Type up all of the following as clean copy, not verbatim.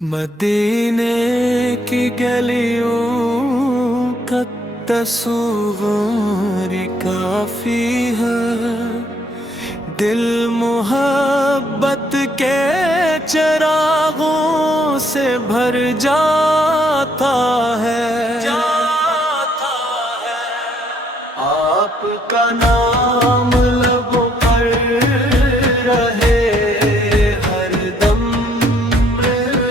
مدینے کی گلیوں کا تصور کافی ہے، دل محبت کے چراغوں سے بھر جاتا ہے۔ آپ کا نام لبوں پر رہے ہر دم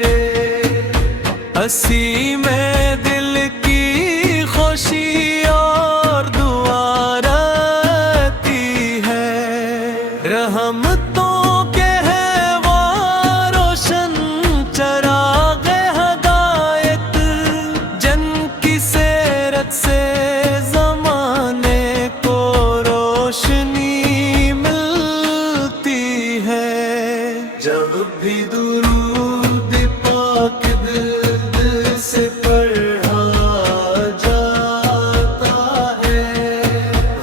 رے، ہنسی میں دل کی خوشی اور دعا رہتی ہے۔ رحمتوں کے ہے وہ روشن چراغ ہدایت، جن کی سیرت سے زمانے کو روشنی ملتی ہے۔ جب بھی درود پاک دل سے پڑھا جاتا ہے،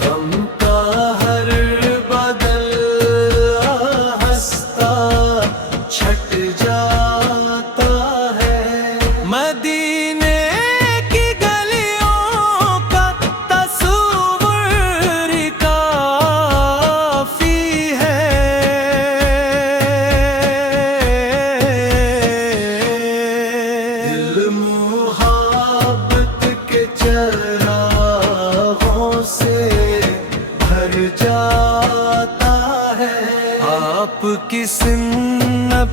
غم کا ہر بدل ہنستا چھٹ جاتا ہے۔ مدینے کی گلیوں کا تصور کافی ہے، دل محبت کے چراغوں سے بھر جاتا ہے۔ آپ کی سن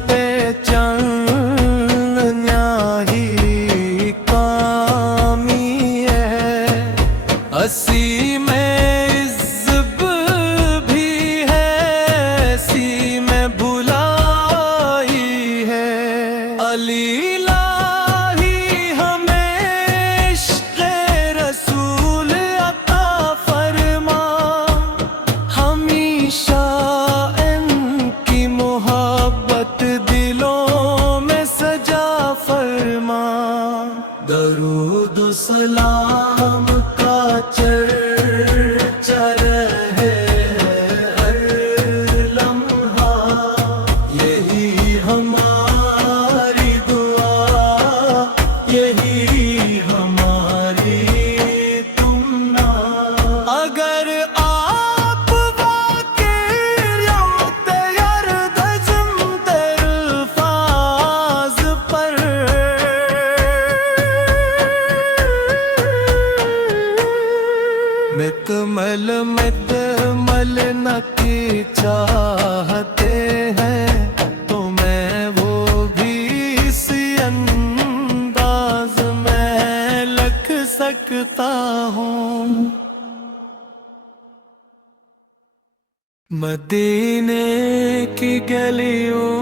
پہ چاندنیاں ہی کامی ہے، اسی میں عزب بھی ہے، اسی میں بھلائی ہے۔ علی الہی ہمیں عشق رسول عطا فرما، ہمیشہ ان کی محبت دلوں میں سجا فرما۔ درود و سلام کا چرچا رہے ہر لمحہ، یہی ہماری دعا، یہی ہماری تمنا۔ اگر آپ واقعی الفاظ پر مکمل نہ کی چاہتے ہیں، تو میں وہ بھی اسی انداز میں لکھ سکتا ہوں۔ مدینے کی گلیوں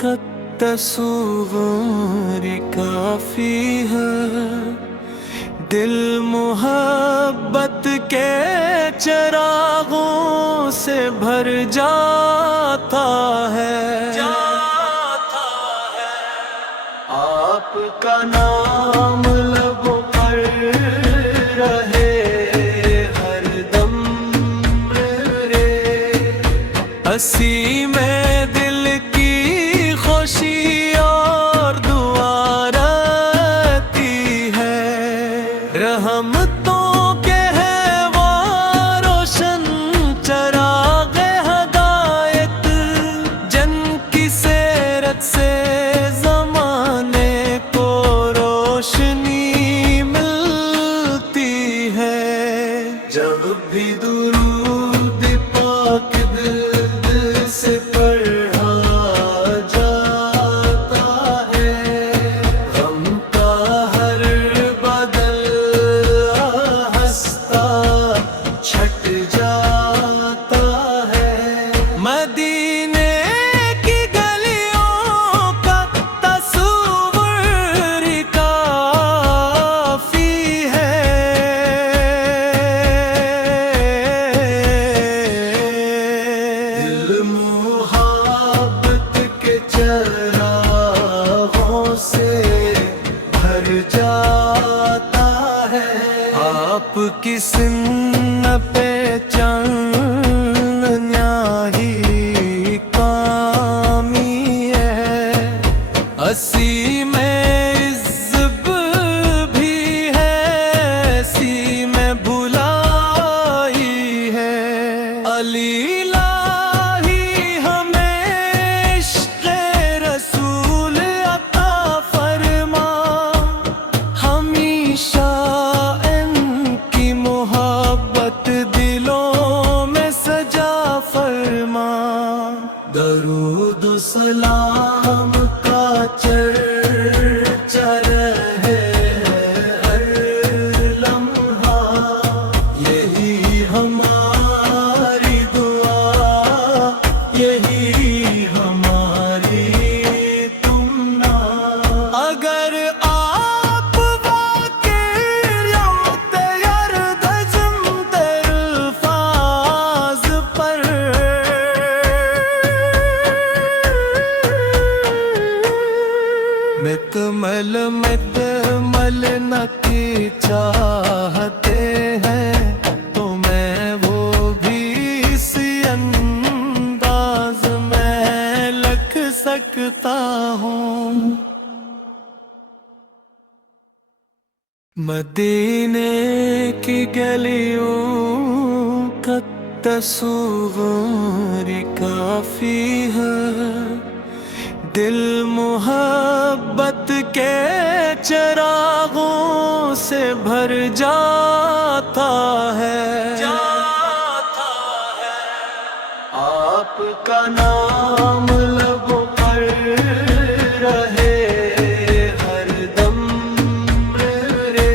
کا تصور کافی ہے، دل محبت کے چراغوں سے بھر جاتا ہے۔ آپ کا نام لبوں پر رہے ہر دم رے، ہنسی میں دل کی خوشی اور دعا رہتی ہے۔ رحمتوں کے ہے وہ روشن چراغ ہدایت، ہنسی میں عزب بھی ہے، سی میں بھلائی ہے، علی الہی ہمیں عشق رسول عطا فرما، ہمیشہ ان کی محبت دلوں میں سجا فرما، درود و سلام کا چرچا رہے ہر لمحہ، یہی ہماری دعا، یہی ہماری تمنا، اگر آپ واقعی یردجم در الفاظ پر، مکمل مکمل نکی چاہتے ہیں تو میں وہ بھی اسی انداز میں لکھ سکتا ہوں، مدینے کی گلیوں کا تصور کافی ہے، دل محبت کے چراغوں سے بھر جاتا ہے، آپ کا نام لبوں پر رہے ہر دم رے،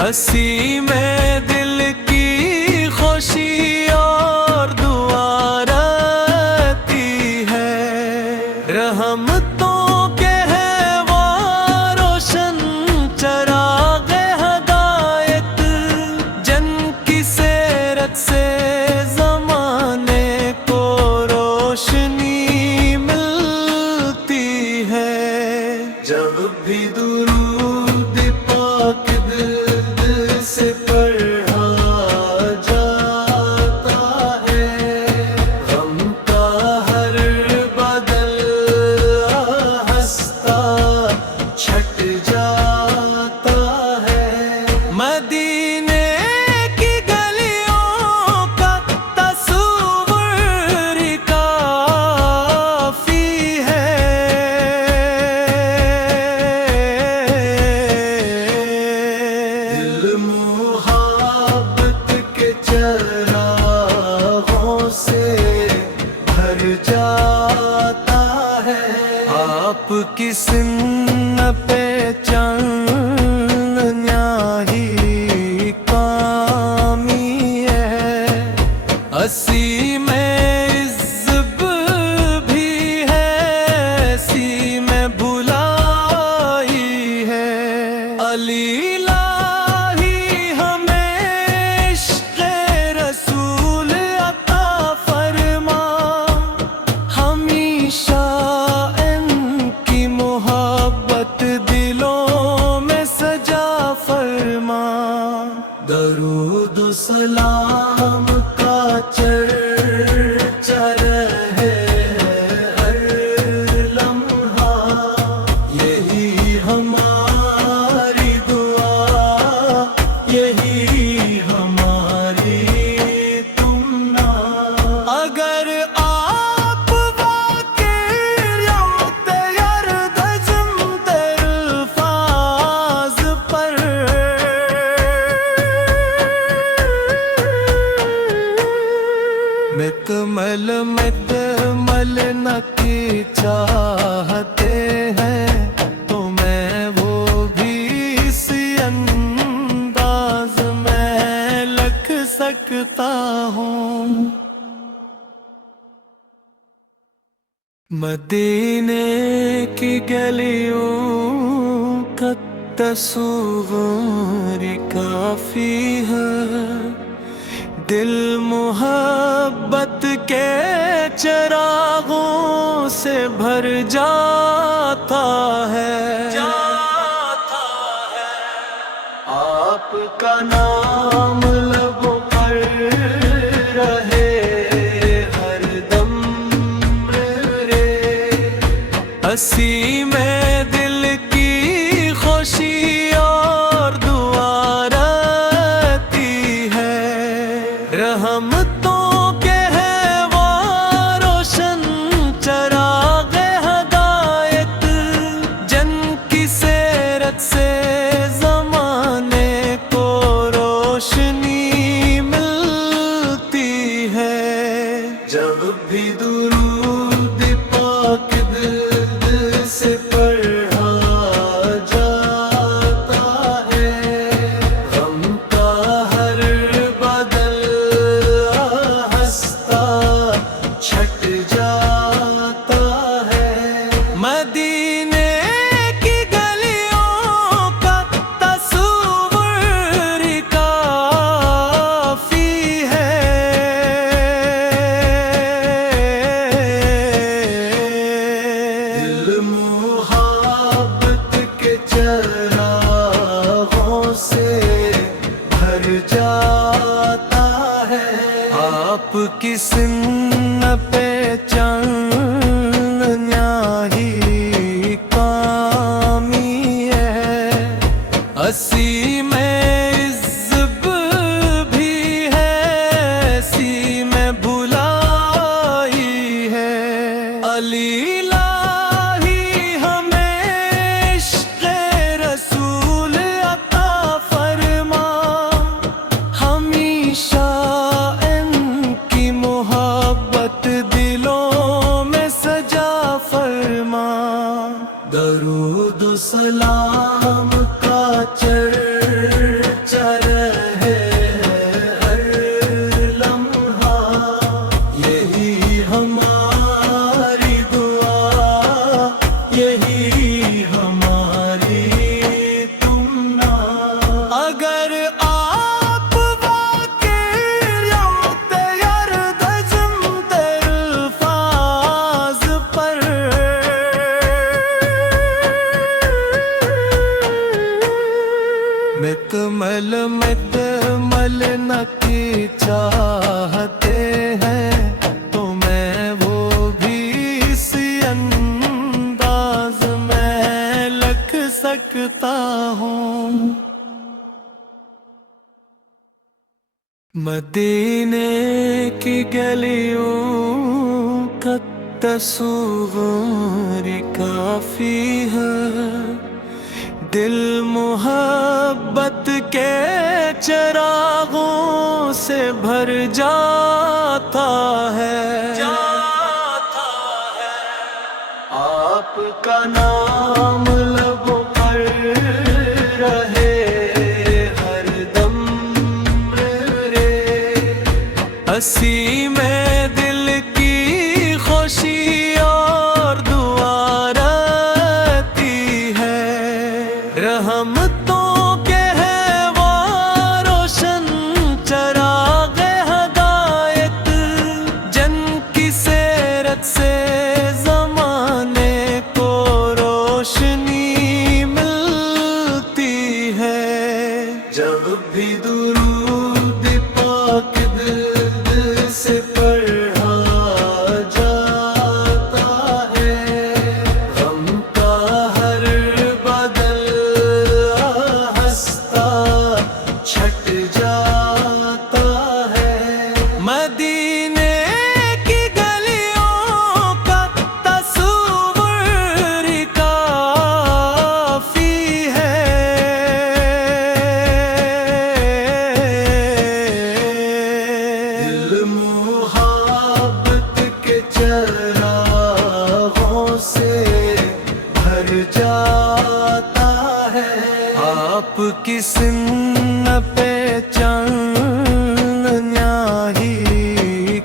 ہنسی میں دل کی خوشی اور دعا رہتی ہے، رحمتوں کے ہے وہ روشن چراغ ہدایت، جن کی سیرت سے زمانے کو روشنی ملتی ہے، جب بھی درود پاک دل سے پڑھا جاتا ہے، غم کا ہر بدل ہنستا چھٹ جاتا ہے، مدینے کی گلیوں کا تصور کافی ہے، دل محبت کے چراغوں سے بھر جاتا ہے، آپ کی سن پہ چاندنیاں ہی کامی ہے، ہنسی میں عزب بھی ہے، سی میں بھلائی ہے، علی الہی ہمیں عشق رسول عطا فرما، ہمیشہ ان کی محبت دلوں میں سجا فرما، درود و سلام کا چرچا رہے ہر لمحہ، یہی ہماری دعا، یہی ہماری تمنا، اگر آپ واقعی یردجم در الفاظ پر، مکمل مکمل نکی چاہتے ہیں تو میں وہ بھی اسی انداز میں لکھ سکتا ہوں، مدینے کی گلیوں کا تصور کافی ہے، دل محبت کے چراغوں سے بھر جاتا ہے، آپ کا نام لبوں پر رہے ہر دم رے، اسی میں دل کی خوشی اور دعا رہتی ہے، رحمتوں کے ہے وہ روشن چراغ ہدایت، جن کی سیرت سے زمانے کو روشنی ملتی ہے۔ جب بھی درود پاک دل سے پڑھا جاتا ہے، غم کا ہر بدل ہنستا چھٹ جاتا ہے۔ مدینے کی گلیوں کا تصور کافی ہے، دل محبت کے چراغوں سے بھر جاتا ہے۔ آپ کی سن پہ چاندنیاں ہی کامی ہے، اسی میں عزب بھی ہے، اسی میں بھلائی ہے۔ علی الہی ہمیں عشق رسول عطا فرما، ہمیشہ ان کی محبت دلوں میں سجا فرما۔ درود و سلام کا چرچا رہے ہر لمحہ، یہی ہماری دعا، یہی ہماری تمنا۔ اگر آپ واقعی الفاظ پر مکمل نکی چاہتے ہیں، تو میں وہ بھی اسی انداز میں لکھ سکتا ہوں۔ مدینے کی گلیوں کا تصور کافی ہے، دل محبت کے چراغوں سے بھر جاتا ہے۔ آپ کا نام لبوں پر رہے ہر دم رے، اسی میں دل کی خوشی اور دعا رہتی ہے، رحمتوں کے ہے وہ روشن چراغ ہدایت، جن کی سیرت سے زمانے کو روشنی ملتی ہے۔ جب بھی درود پاک دل سے پڑھا جاتا ہے، غم کا ہر بدل ہنستا چھٹ جاتا ہے۔ مدینے کی گلیوں کا تصور کافی ہے، دل محبت کے چراغوں سے بھر جاتا ہے۔ آپ کی سن پہ چاندنیاں ہی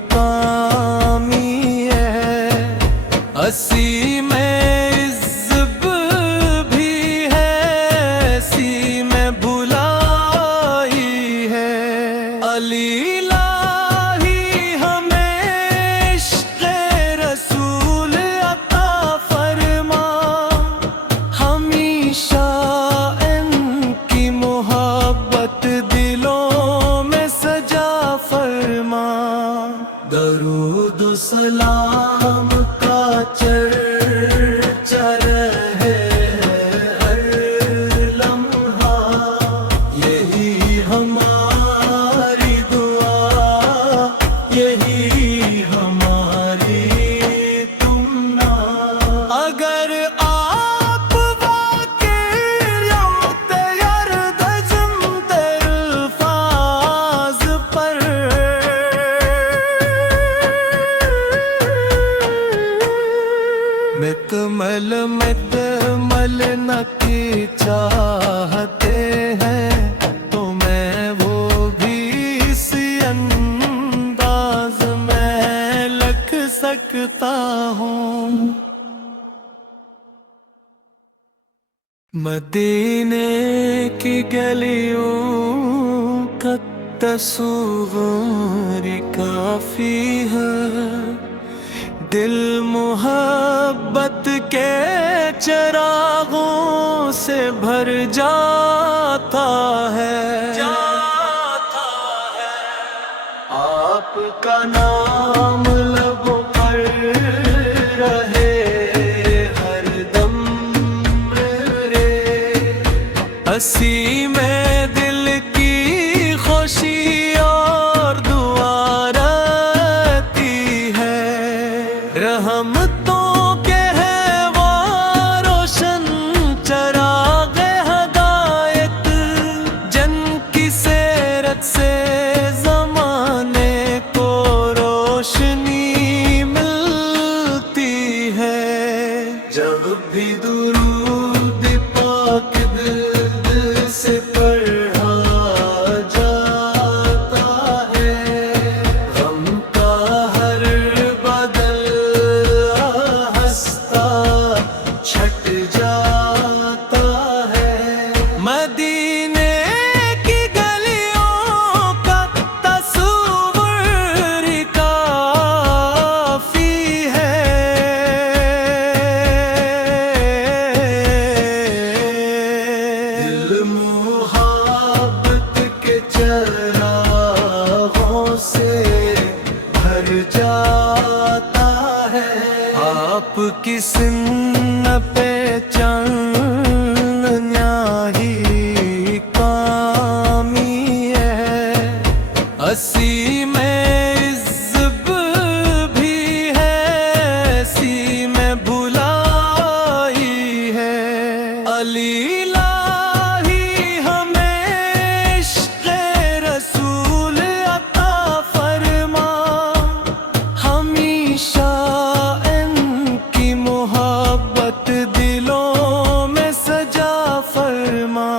کامی ہے، اسی میں عزب بھی ہے، اسی میں بھلائی ہے۔ علی الہی ہمیں عشق رسول عطا فرما، ہمیشہ ان کی محبت دلوں میں سجا فرما۔ درود و سلام کا چرچا مکمل مکمل نکی چاہتے ہیں تو میں وہ بھی اسی انداز میں لکھ سکتا ہوں۔ مدینے کی گلیوں کا تصور کافی ہے، دل محبت کے چراغوں سے بھر جاتا ہے۔ آپ کا نام لبوں پر رہے ہر دم رے، ہنسی میں دل کی خوشی اور دعا رہتی ہے۔ رحمتوں کے ہے وہ روشن چراغ ہدایت، جن کی سیرت سے زمانے کو روشنی ملتی ہے۔ جب بھی درود پاک دل سے پڑھا جاتا ہے، غم کا ہر بدل ہنستا چھٹ جاتا ہے۔ مدینے کی گلیوں کا تصور کافی ہے، دل محبت کے چراغوں سے بھر جاتا ہے۔ آپ کی سن پہ چاندنیاں ہی کامی ہے، اسی میں عزب بھی ہے، اسی میں بھلائی ہے۔ علی الہی ہمیں عشق رسول عطا فرما، ہمیشہ ان کی محبت دلوں میں سجا فرما۔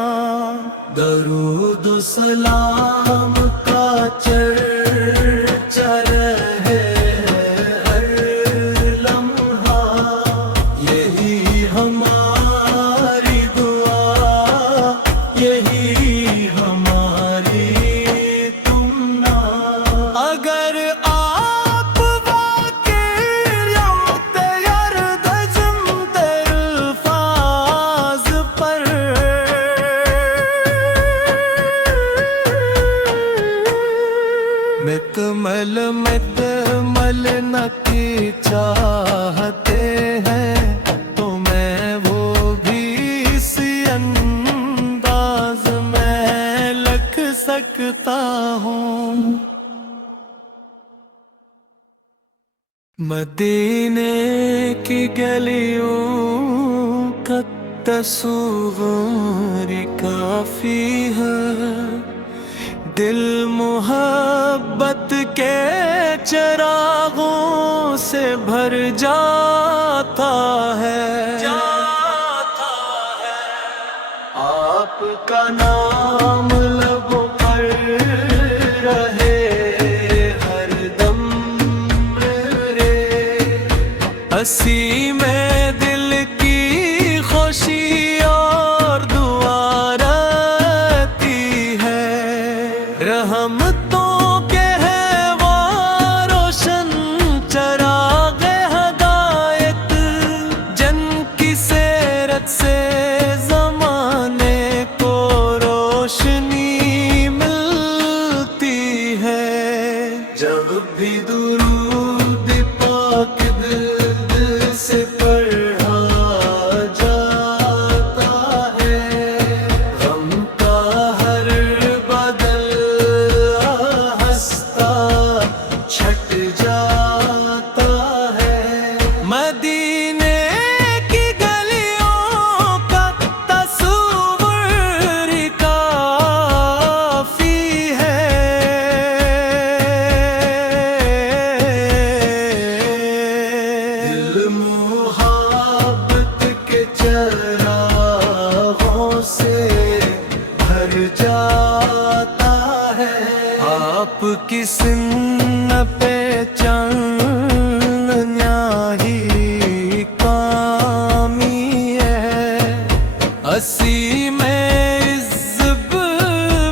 درود و سلام کا چرچا رہے ہر لمحہ، یہی ہماری دعا، یہی ہماری تمنا۔ اگر آپ واقعی دجم الفاظ پر مکمل مکمل نکی چاہتے ہیں تو میں وہ بھی اسی انداز میں لکھ سکتا ہوں۔ مدینے کی گلیوں کا تصور کافی ہے، دل محبت کے چراغوں سے بھر جاتا ہے۔ آپ کا نام لبوں پر رہے ہر دم رے، ہنسی میں دل کی خوشی اور دعا رہتی ہے۔ رحمتوں کے ہے وہ روشن چراغ ہدایت، جن کی سیرت سے زمانے کو روشنی ملتی ہے۔ جب بھی درود پاک دل سے پڑھا جاتا ہے، غم کا ہر بدل ہنستا چھٹ جاتا ہے۔ مدینے کی گلیوں کا تصور کافی ہے، دل محبت چراغوں سے بھر جاتا ہے آپ کی سن پہ چندنیا ہی کامی ہے اسی میں عزب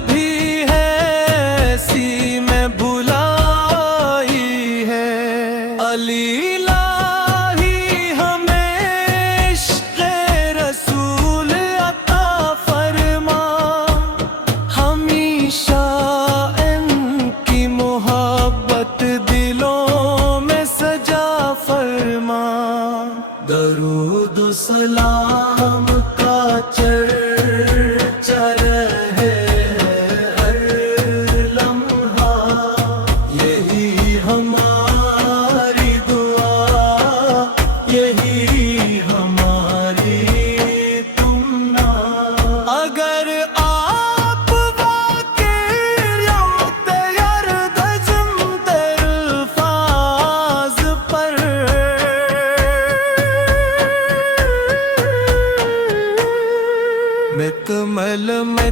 بھی ہے اسی میں بھلائی ہے علی الہی ہمیں عشق رسول عطا فرما ہمیشہ ان کی محبت دلوں میں سجا فرما درود و سلام کا چرچا رہے ہر لمحہ یہی ہماری دعا یہی ہماری تمنا اگر آپ واقعی دجم الفاظ پر میں کمل میں